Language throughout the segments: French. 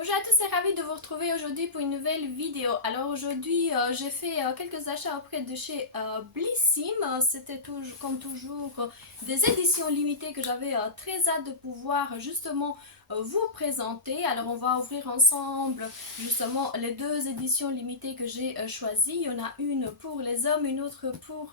Bonjour à tous et ravi de vous retrouver aujourd'hui pour une nouvelle vidéo. Alors aujourd'hui j'ai fait quelques achats auprès de chez Blissim. C'était comme toujours des éditions limitées que j'avais très hâte de pouvoir justement vous présenter. Alors on va ouvrir ensemble justement les deux éditions limitées que j'ai choisies. Il y en a une pour les hommes, une autre pour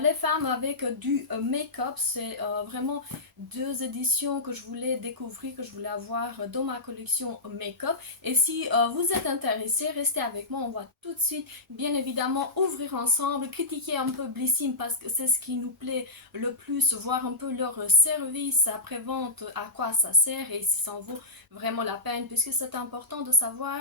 les femmes avec du make-up. C'est vraiment deux éditions que je voulais découvrir, que je voulais avoir dans ma collection make-up. Et si vous êtes intéressé, restez avec moi. On va tout de suite, bien évidemment, ouvrir ensemble, critiquer un peu Blissim parce que c'est ce qui nous plaît le plus, voir un peu leur service après-vente, à quoi ça sert et si ça en vaut vraiment la peine, puisque c'est important de savoir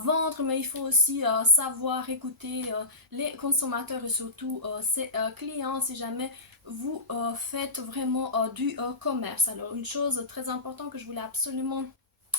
vendre, mais il faut aussi savoir écouter les consommateurs et surtout ses clients si jamais vous faites vraiment du commerce. Alors une chose très importante que je voulais absolument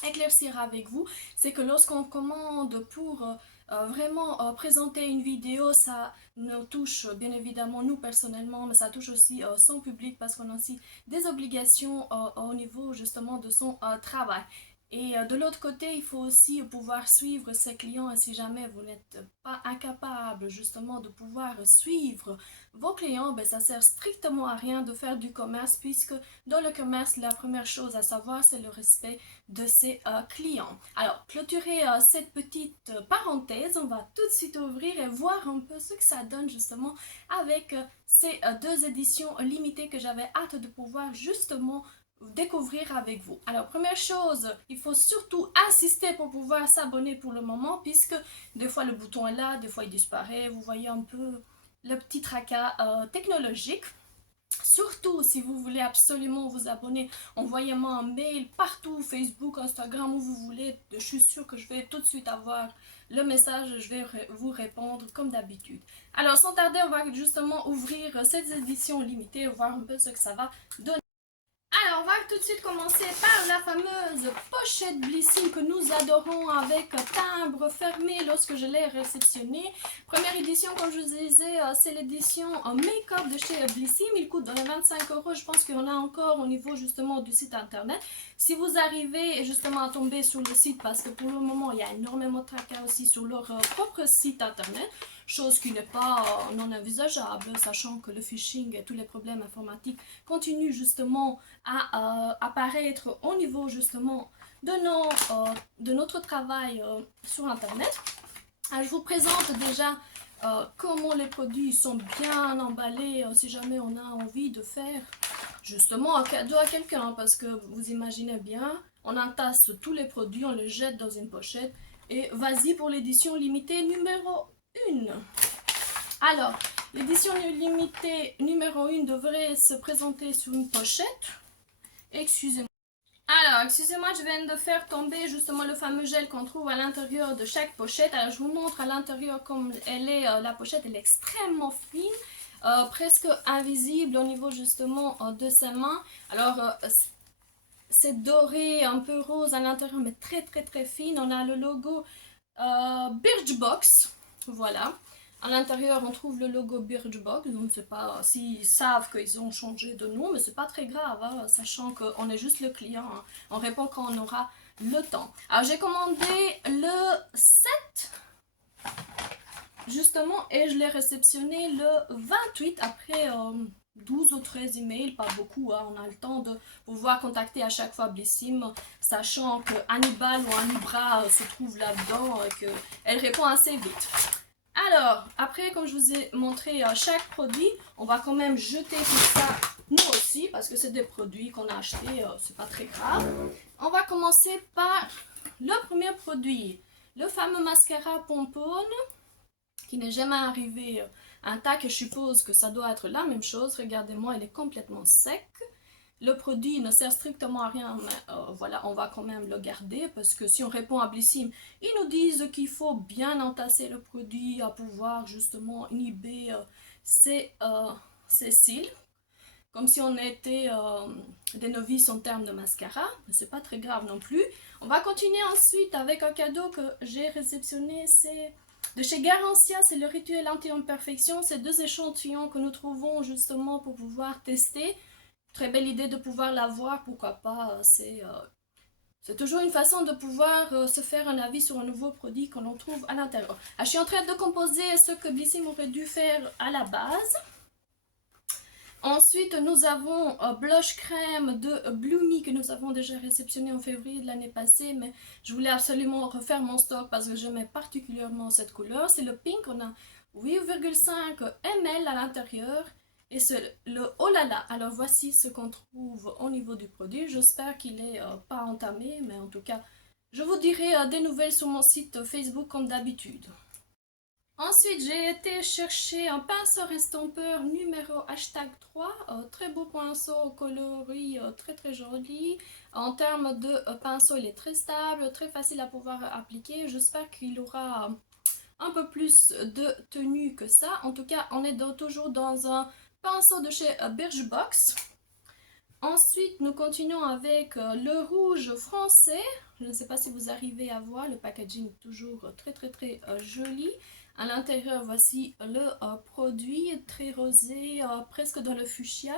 éclaircir avec vous, c'est que lorsqu'on commande pour vraiment présenter une vidéo, ça nous touche bien évidemment nous personnellement, mais ça touche aussi son public parce qu'on a aussi des obligations au niveau justement de son travail. Et de l'autre côté, il faut aussi pouvoir suivre ses clients et si jamais vous n'êtes pas incapable justement de pouvoir suivre vos clients, ben, ça sert strictement à rien de faire du commerce puisque dans le commerce, la première chose à savoir, c'est le respect de ses clients. Alors, clôturer cette petite parenthèse, on va tout de suite ouvrir et voir un peu ce que ça donne justement avec ces deux éditions limitées que j'avais hâte de pouvoir justement découvrir avec vous. Alors première chose, il faut surtout insister pour pouvoir s'abonner pour le moment puisque des fois le bouton est là, des fois il disparaît, vous voyez un peu le petit tracas technologique. Surtout si vous voulez absolument vous abonner, envoyez-moi un mail partout, Facebook, Instagram, où vous voulez. Je suis sûre que je vais tout de suite avoir le message, je vais vous répondre comme d'habitude. Alors sans tarder, on va justement ouvrir cette édition limitée, voir un peu ce que ça va donner. Alors, on va tout de suite commencer par la fameuse pochette Blissim que nous adorons avec timbre fermé lorsque je l'ai réceptionnée. Première édition, comme je vous disais, c'est l'édition make-up de chez Blissim. Il coûte dans les 25 €. Je pense qu'il y en a encore au niveau justement du site internet. Si vous arrivez justement à tomber sur le site, parce que pour le moment, il y a énormément de tracas aussi sur leur propre site internet, chose qui n'est pas non envisageable, sachant que le phishing et tous les problèmes informatiques continuent justement à apparaître au niveau justement de notre travail sur internet. Je vous présente déjà comment les produits sont bien emballés si jamais on a envie de faire justement un cadeau à quelqu'un, parce que vous imaginez bien, on entasse tous les produits, on les jette dans une pochette et vas-y pour l'édition limitée numéro 1. Alors, l'édition limitée numéro 1 devrait se présenter sur une pochette. Excusez-moi. Alors, excusez-moi, je viens de faire tomber justement le fameux gel qu'on trouve à l'intérieur de chaque pochette. Alors, je vous montre à l'intérieur comme elle est. La pochette, elle est extrêmement fine, presque invisible au niveau justement de sa main. Alors, c'est doré, un peu rose à l'intérieur, mais très très très fine. On a le logo Birchbox, voilà. À l'intérieur, on trouve le logo Birchbox. Je ne sais pas s'ils savent qu'ils ont changé de nom, mais c'est pas très grave, hein, sachant qu'on est juste le client. Hein. On répond quand on aura le temps. Alors, j'ai commandé le 7, justement, et je l'ai réceptionné le 28 après 12 ou 13 emails, pas beaucoup, hein. On a le temps de pouvoir contacter à chaque fois Blissim, sachant que Hannibal ou Hannibra se trouve là-dedans et qu'elle répond assez vite. Alors, après, comme je vous ai montré chaque produit, on va quand même jeter tout ça, nous aussi, parce que c'est des produits qu'on a achetés, c'est pas très grave. On va commencer par le premier produit, le fameux mascara Pompone, qui n'est jamais arrivé intact, et je suppose que ça doit être la même chose. Regardez-moi, il est complètement sec. Le produit ne sert strictement à rien, mais voilà, on va quand même le garder parce que si on répond à Blissim, ils nous disent qu'il faut bien entasser le produit à pouvoir justement inhiber ses cils, comme si on était des novices en termes de mascara, mais c'est pas très grave non plus. On va continuer ensuite avec un cadeau que j'ai réceptionné, c'est de chez Garancia, c'est le rituel anti-imperfection. C'est deux échantillons que nous trouvons justement pour pouvoir tester. Très belle idée de pouvoir l'avoir, pourquoi pas, C'est toujours une façon de pouvoir se faire un avis sur un nouveau produit que l'on trouve à l'intérieur. Je suis en train de composer ce que Blissim aurait dû faire à la base. Ensuite, nous avons blush crème de Bloomy que nous avons déjà réceptionné en février de l'année passée, mais je voulais absolument refaire mon stock parce que j'aimais particulièrement cette couleur. C'est le pink, on a 8,5 ml à l'intérieur et c'est le oh là là. Alors voici ce qu'on trouve au niveau du produit. J'espère qu'il n'est pas entamé, mais en tout cas, je vous dirai des nouvelles sur mon site Facebook comme d'habitude. Ensuite, j'ai été chercher un pinceau estompeur numéro #3. Très beau pinceau au coloris très joli. En termes de pinceau, il est très stable, très facile à pouvoir appliquer. J'espère qu'il aura un peu plus de tenue que ça. En tout cas, on est toujours dans un pinceau de chez Birchbox. Ensuite, nous continuons avec le rouge français. Je ne sais pas si vous arrivez à voir, le packaging est toujours très joli. À l'intérieur, voici le produit très rosé, presque dans le fuchsia.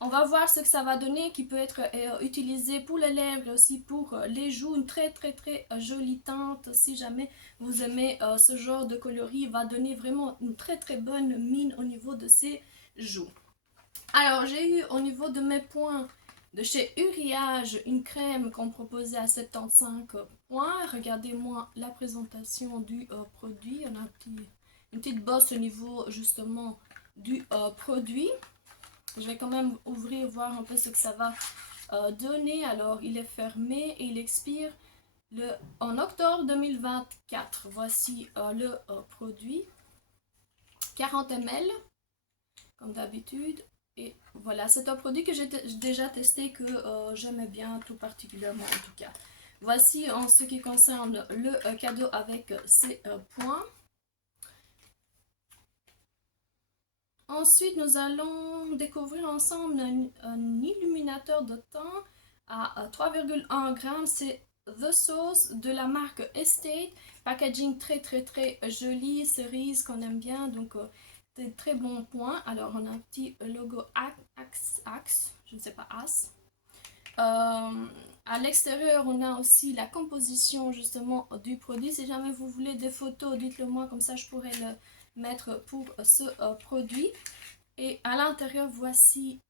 On va voir ce que ça va donner, qui peut être utilisé pour les lèvres et aussi pour les joues. Une très jolie teinte. Si jamais vous aimez ce genre de coloris, il va donner vraiment une très bonne mine au niveau de ses joues. Alors, j'ai eu au niveau de mes points de chez Uriage une crème qu'on proposait à 75 points. Regardez-moi la présentation du produit. On a une petite bosse au niveau justement du produit. Je vais quand même ouvrir, voir un peu ce que ça va donner. Alors, il est fermé et il expire en octobre 2024. Voici le produit. 40 ml, comme d'habitude. Et voilà, c'est un produit que j'ai déjà testé, que j'aimais bien tout particulièrement en tout cas. Voici en ce qui concerne le cadeau avec ces points. Ensuite, nous allons découvrir ensemble un illuminateur de teint à 3,1 g. C'est The Sauce de la marque Estate. Packaging très joli, cerise qu'on aime bien. Donc, des très bons points. Alors, on a un petit logo Axe, je ne sais pas, As. À l'extérieur, on a aussi la composition justement du produit. Si jamais vous voulez des photos, dites-le moi, comme ça je pourrais le mettre pour ce produit. Et à l'intérieur, voici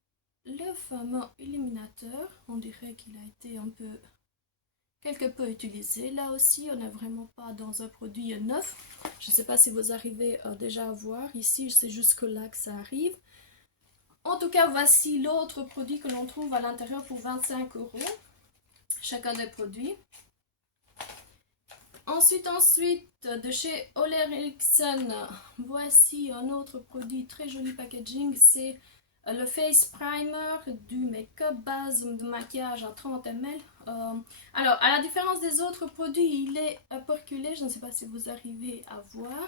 le fameux illuminateur. On dirait qu'il a été quelque peu utilisé. Là aussi, on n'est vraiment pas dans un produit neuf. Je ne sais pas si vous arrivez déjà à voir. Ici, c'est jusque là que ça arrive. En tout cas, voici l'autre produit que l'on trouve à l'intérieur pour 25 €. Chacun des produits. Ensuite, de chez Ole Henriksen, voici un autre produit, très joli packaging. C'est le Face Primer du make-up base de maquillage à 30 ml. Alors, à la différence des autres produits, il est perculé. Je ne sais pas si vous arrivez à voir.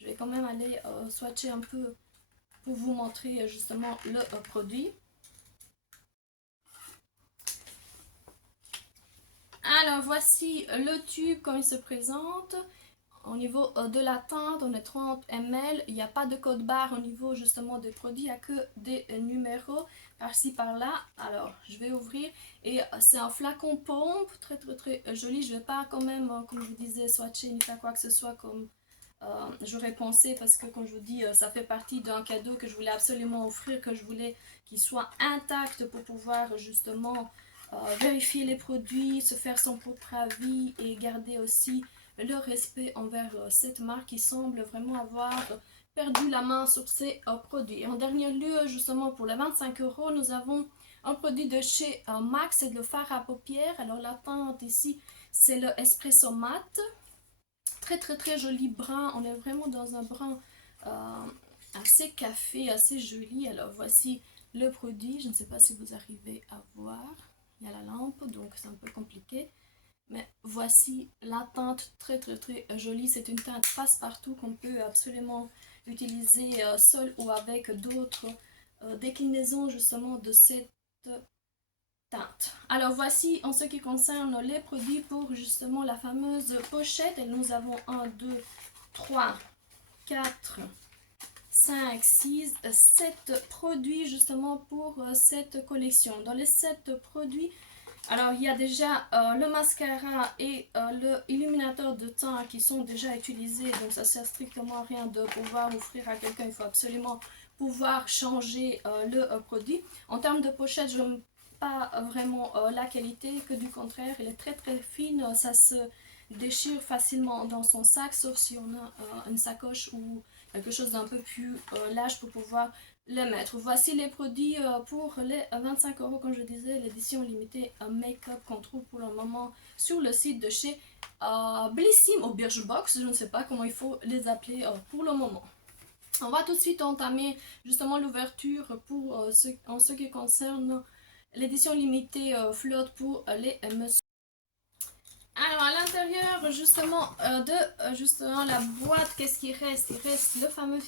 Je vais quand même aller swatcher un peu pour vous montrer justement le produit. Alors voici le tube comme il se présente. Au niveau de la teinte, on est 30 ml. Il n'y a pas de code barre au niveau justement des produits, il n'y a que des numéros par-ci par-là. Alors je vais ouvrir et c'est un flacon pompe très joli. Je ne vais pas quand même, comme je vous disais, swatcher ni faire quoi que ce soit comme j'aurais pensé, parce que comme je vous dis, ça fait partie d'un cadeau que je voulais absolument offrir, que je voulais qu'il soit intact pour pouvoir justement vérifier les produits, se faire son propre avis et garder aussi le respect envers cette marque qui semble vraiment avoir perdu la main sur ses produits. En dernier lieu, justement pour les 25 €, nous avons un produit de chez MAC, c'est le fard à paupières. Alors la teinte ici, c'est le Espresso Mat. Très joli brun, on est vraiment dans un brun assez café, assez joli. Alors voici le produit, je ne sais pas si vous arrivez à voir. Il y a la lampe, donc c'est un peu compliqué. Mais voici la teinte très jolie. C'est une teinte passe-partout qu'on peut absolument utiliser seul ou avec d'autres déclinaisons justement de cette teinte. Alors voici en ce qui concerne les produits pour justement la fameuse pochette. Et nous avons 1, 2, 3, 4, 5, 6, 7 produits justement pour cette collection. Dans les 7 produits, Alors, il y a déjà le mascara et le illuminateur de teint qui sont déjà utilisés. Donc, ça sert strictement à rien de pouvoir offrir à quelqu'un. Il faut absolument pouvoir changer le produit. En termes de pochette, je n'aime pas vraiment la qualité, que du contraire, elle est très très fine. Ça se déchire facilement dans son sac, sauf si on a une sacoche ou quelque chose d'un peu plus large pour pouvoir les mettre. Voici les produits pour les 25 euros, comme je disais, l'édition limitée make-up qu'on trouve pour le moment sur le site de chez Blissim ou Birchbox, je ne sais pas comment il faut les appeler pour le moment. On va tout de suite entamer justement l'ouverture pour en ce qui concerne l'édition limitée flotte pour les messieurs. Alors à l'intérieur justement de justement la boîte, qu'est-ce qui reste? Il reste le fameux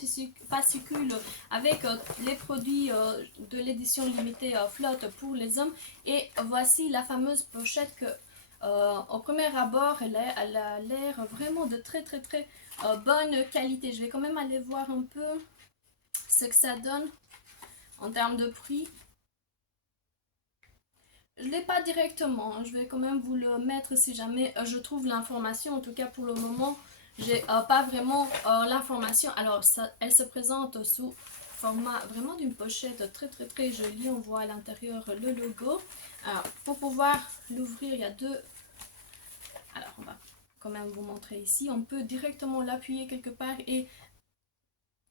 fascicule avec les produits de l'édition limitée flotte pour les hommes. Et voici la fameuse pochette que au premier abord elle a l'air vraiment de très très très bonne qualité. Je vais quand même aller voir un peu ce que ça donne en termes de prix. Je ne l'ai pas directement, je vais quand même vous le mettre si jamais je trouve l'information. En tout cas pour le moment, j'ai pas vraiment l'information. Alors ça, elle se présente sous format vraiment d'une pochette très très très jolie. On voit à l'intérieur le logo. Alors pour pouvoir l'ouvrir, il y a deux... Alors on va quand même vous montrer ici. On peut directement l'appuyer quelque part et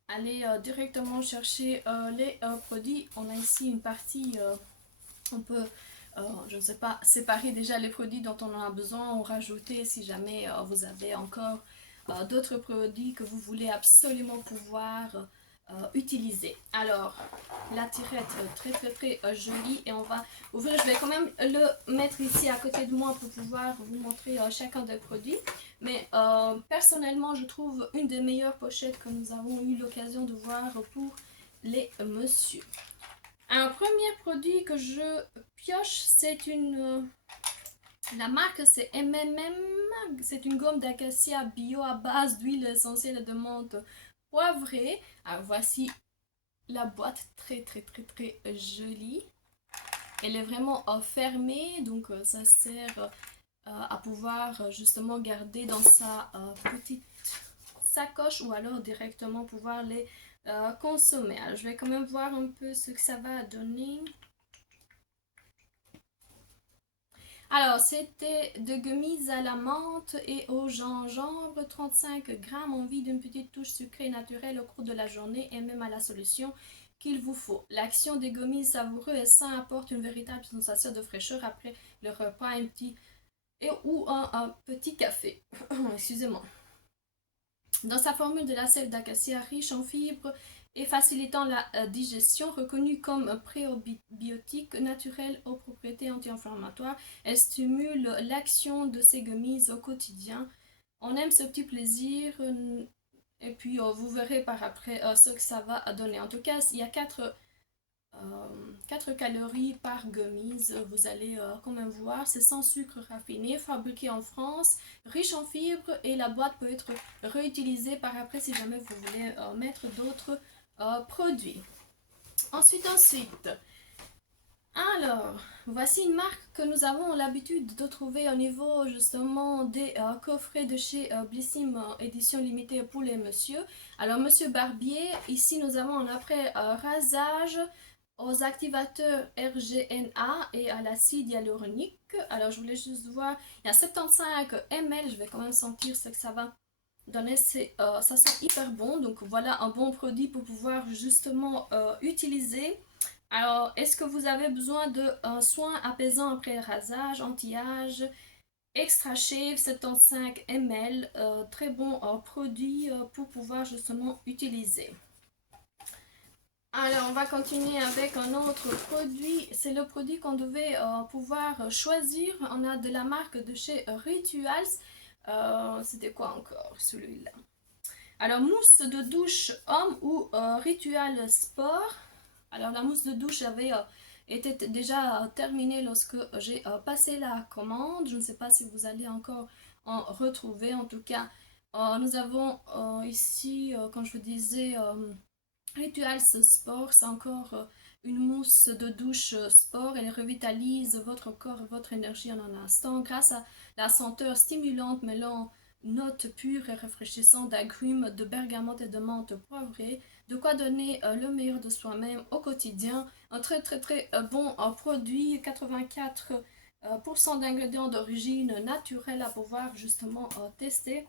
aller directement chercher les produits. On a ici une partie... on peut, je ne sais pas, séparer déjà les produits dont on a besoin ou rajouter si jamais vous avez encore d'autres produits que vous voulez absolument pouvoir utiliser. Alors, la tirette très très très jolie et on va ouvrir. Je vais quand même le mettre ici à côté de moi pour pouvoir vous montrer chacun des produits. Mais personnellement, je trouve une des meilleures pochettes que nous avons eu l'occasion de voir pour les messieurs. Un premier produit que je pioche, c'est une... la marque c'est MMM, c'est une gomme d'acacia bio à base d'huile essentielle de menthe poivrée. Alors voici la boîte très très très très jolie. Elle est vraiment fermée, donc ça sert à pouvoir justement garder dans sa petite sacoche ou alors directement pouvoir les consommer. Alors je vais quand même voir un peu ce que ça va donner. Alors, c'était de gummies à la menthe et au gingembre, 35 grammes, envie d'une petite touche sucrée naturelle au cours de la journée et même à la solution qu'il vous faut. L'action des gummies savoureux et sains apporte une véritable sensation de fraîcheur après le repas, un petit ou un petit café. Excusez-moi. Dans sa formule de la sève d'acacia riche en fibres et facilitant la digestion, reconnue comme prébiotique naturel aux propriétés anti-inflammatoires, elle stimule l'action de ces gummies au quotidien. On aime ce petit plaisir et puis vous verrez par après ce que ça va donner. En tout cas, il y a 4 calories par gummies, vous allez quand même voir, c'est sans sucre raffiné, fabriqué en France, riche en fibres et la boîte peut être réutilisée par après si jamais vous voulez mettre d'autres produits. Ensuite, alors, voici une marque que nous avons l'habitude de trouver au niveau justement des coffrets de chez Blissim édition limitée pour les messieurs. Alors, Monsieur Barbier, ici nous avons un après rasage aux activateurs RGNA et à l'acide hyaluronique. Alors, je voulais juste voir, il y a 75 ml, je vais quand même sentir ce que ça va donner. Ça sent hyper bon, donc voilà un bon produit pour pouvoir justement utiliser. Alors, est-ce que vous avez besoin d'un soin apaisant après rasage, anti-âge, extra shave 75 ml, très bon produit pour pouvoir justement utiliser. Alors, on va continuer avec un autre produit. C'est le produit qu'on devait pouvoir choisir. On a de la marque de chez Rituals. C'était quoi encore celui-là? Alors, mousse de douche homme ou Ritual Sport. Alors, la mousse de douche avait été déjà terminée lorsque j'ai passé la commande. Je ne sais pas si vous allez encore en retrouver. En tout cas, nous avons ici, comme je vous disais, Rituals Sport, c'est encore une mousse de douche sport. Elle revitalise votre corps et votre énergie en un instant grâce à la senteur stimulante mêlant notes pures et rafraîchissantes d'agrumes, de bergamote et de menthe poivrée. De quoi donner le meilleur de soi-même au quotidien. Un très bon produit, 84% d'ingrédients d'origine naturelle à pouvoir justement tester.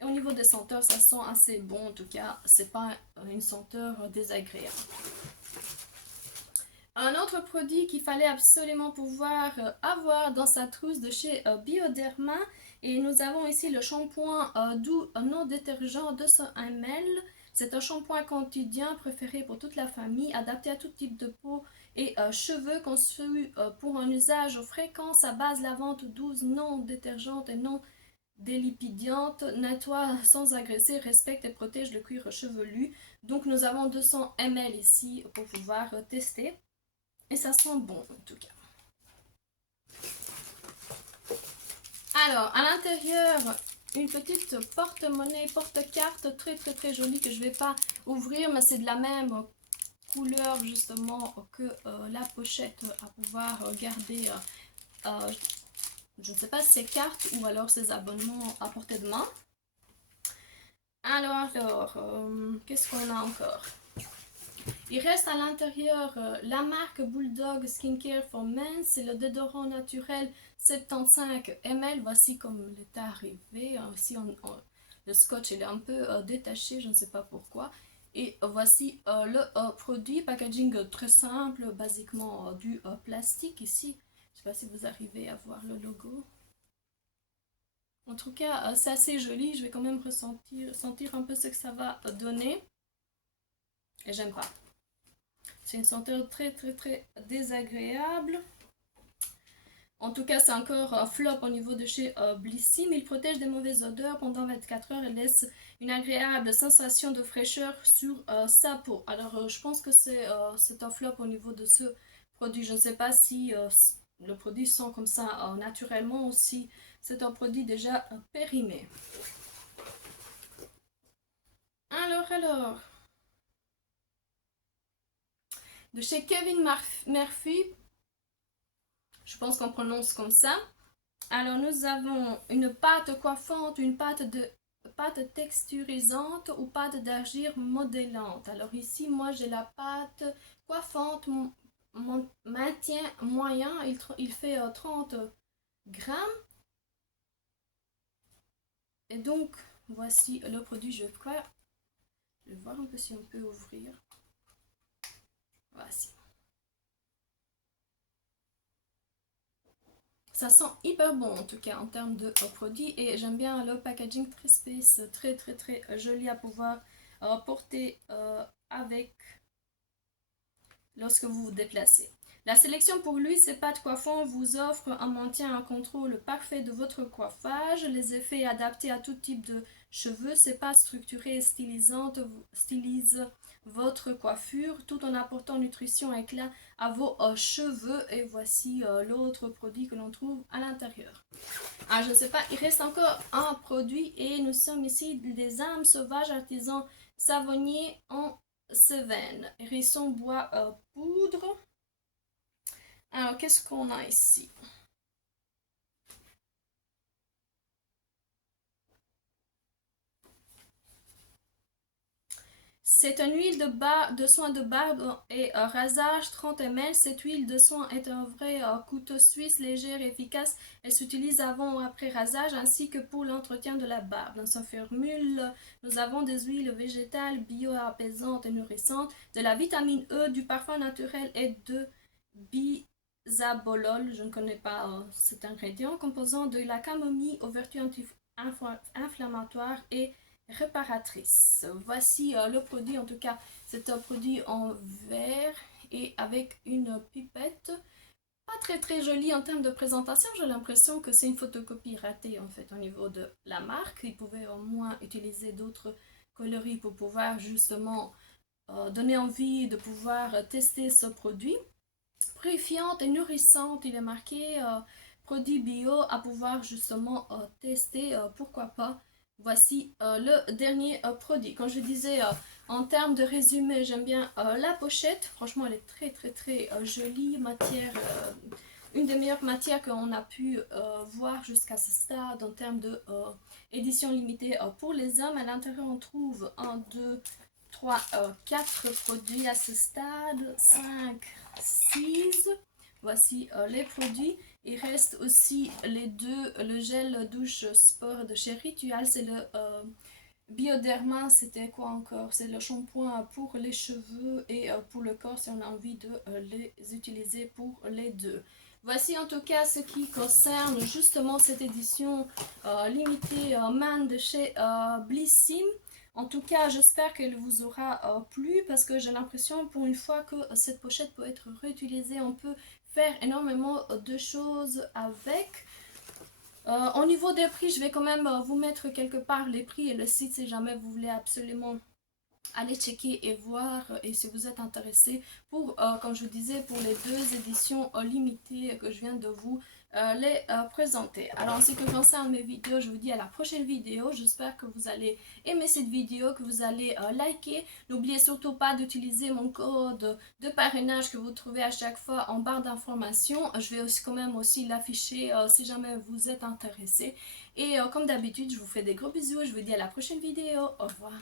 Et au niveau des senteurs, ça sent assez bon en tout cas, c'est pas une senteur désagréable. Un autre produit qu'il fallait absolument pouvoir avoir dans sa trousse de chez Bioderma. Et nous avons ici le shampoing doux non détergent 200 ml. C'est un shampoing quotidien préféré pour toute la famille, adapté à tout type de peau et cheveux, conçu pour un usage fréquent à base lavante douce, non détergente et non délipidiante, nettoie sans agresser, respecte et protège le cuir chevelu. Donc nous avons 200 ml ici pour pouvoir tester. Et ça sent bon en tout cas. Alors, à l'intérieur, une petite porte-monnaie, porte-carte très jolie que je ne vais pas ouvrir, mais c'est de la même couleur justement que la pochette à pouvoir garder, je ne sais pas si c'est cartes ou alors ces abonnements à portée de main. Alors, qu'est-ce qu'on a encore? Il reste à l'intérieur la marque Bulldog Skincare for Men, c'est le déodorant naturel 75 ml. Voici comme il est arrivé. Ici, le scotch il est un peu détaché, je ne sais pas pourquoi. Et voici le produit, packaging très simple, basiquement du plastique ici. Je ne sais pas si vous arrivez à voir le logo. En tout cas, c'est assez joli. Je vais quand même sentir un peu ce que ça va donner. Et j'aime pas. C'est une senteur très désagréable. En tout cas, c'est encore un flop au niveau de chez Blissim. Il protège des mauvaises odeurs pendant 24 heures et laisse une agréable sensation de fraîcheur sur sa peau. Alors, je pense que c'est un flop au niveau de ce produit. Je ne sais pas si le produit sent comme ça naturellement ou si c'est un produit déjà périmé. Alors... de chez Kevin Murphy, je pense qu'on prononce comme ça. Alors nous avons une pâte coiffante, une pâte texturisante ou pâte d'argile modélante. Alors ici, moi j'ai la pâte coiffante, mon maintien moyen, il fait 30 grammes. Et donc, voici le produit, je vais voir un peu si on peut ouvrir. Voici. Ça sent hyper bon en tout cas en termes de produits et j'aime bien le packaging très space, très joli à pouvoir porter avec lorsque vous vous déplacez. La sélection pour lui, ces pâtes coiffantes vous offre un maintien, un contrôle parfait de votre coiffage, les effets adaptés à tout type de cheveux. Ces pâtes structurées et stylisantes stylisent votre coiffure tout en apportant nutrition et éclat à vos cheveux. Et voici l'autre produit que l'on trouve à l'intérieur. Ah, je ne sais pas, il reste encore un produit et nous sommes ici des âmes sauvages artisans savonniers en Cévennes. Hérisson bois poudre. Alors, qu'est-ce qu'on a ici? C'est une huile de soin de barbe et rasage 30 ml. Cette huile de soin est un vrai couteau suisse, légère et efficace. Elle s'utilise avant ou après rasage ainsi que pour l'entretien de la barbe. Dans sa formule, nous avons des huiles végétales bio-apaisantes et nourrissantes, de la vitamine E, du parfum naturel et de bisabolol, je ne connais pas cet ingrédient, composant de la camomille aux vertus inflammatoires et réparatrice. Voici le produit, en tout cas c'est un produit en verre et avec une pipette. Pas très joli en termes de présentation, j'ai l'impression que c'est une photocopie ratée en fait au niveau de la marque. Ils pouvaient au moins utiliser d'autres coloris pour pouvoir justement donner envie de pouvoir tester ce produit. Purifiante et nourrissante, il est marqué produit bio à pouvoir justement tester, pourquoi pas Voici le dernier produit. Comme je disais, en termes de résumé, j'aime bien la pochette. Franchement, elle est très jolie. Matière, une des meilleures matières qu'on a pu voir jusqu'à ce stade en termes de édition limitée pour les hommes. À l'intérieur, on trouve 1, 2, 3, 4 produits à ce stade. 5, 6. Voici les produits. Il reste aussi les deux, le gel douche sport de chez Ritual, c'est le Bioderma, c'était quoi encore? C'est le shampoing pour les cheveux et pour le corps si on a envie de les utiliser pour les deux. Voici en tout cas ce qui concerne justement cette édition limitée Man de chez Blissim. En tout cas, j'espère qu'elle vous aura plu parce que j'ai l'impression pour une fois que cette pochette peut être réutilisée. On peut faire énormément de choses avec. Au niveau des prix, je vais quand même vous mettre quelque part les prix et le site si jamais vous voulez absolument aller checker et voir et si vous êtes intéressé pour, comme je vous disais, pour les deux éditions limitées que je viens de vous les présenter. Alors en ce qui concerne mes vidéos, je vous dis à la prochaine vidéo. J'espère que vous allez aimer cette vidéo, que vous allez liker. N'oubliez surtout pas d'utiliser mon code de parrainage que vous trouvez à chaque fois en barre d'informations. Je vais aussi quand même aussi l'afficher si jamais vous êtes intéressé. Et comme d'habitude, je vous fais des gros bisous. Je vous dis à la prochaine vidéo. Au revoir.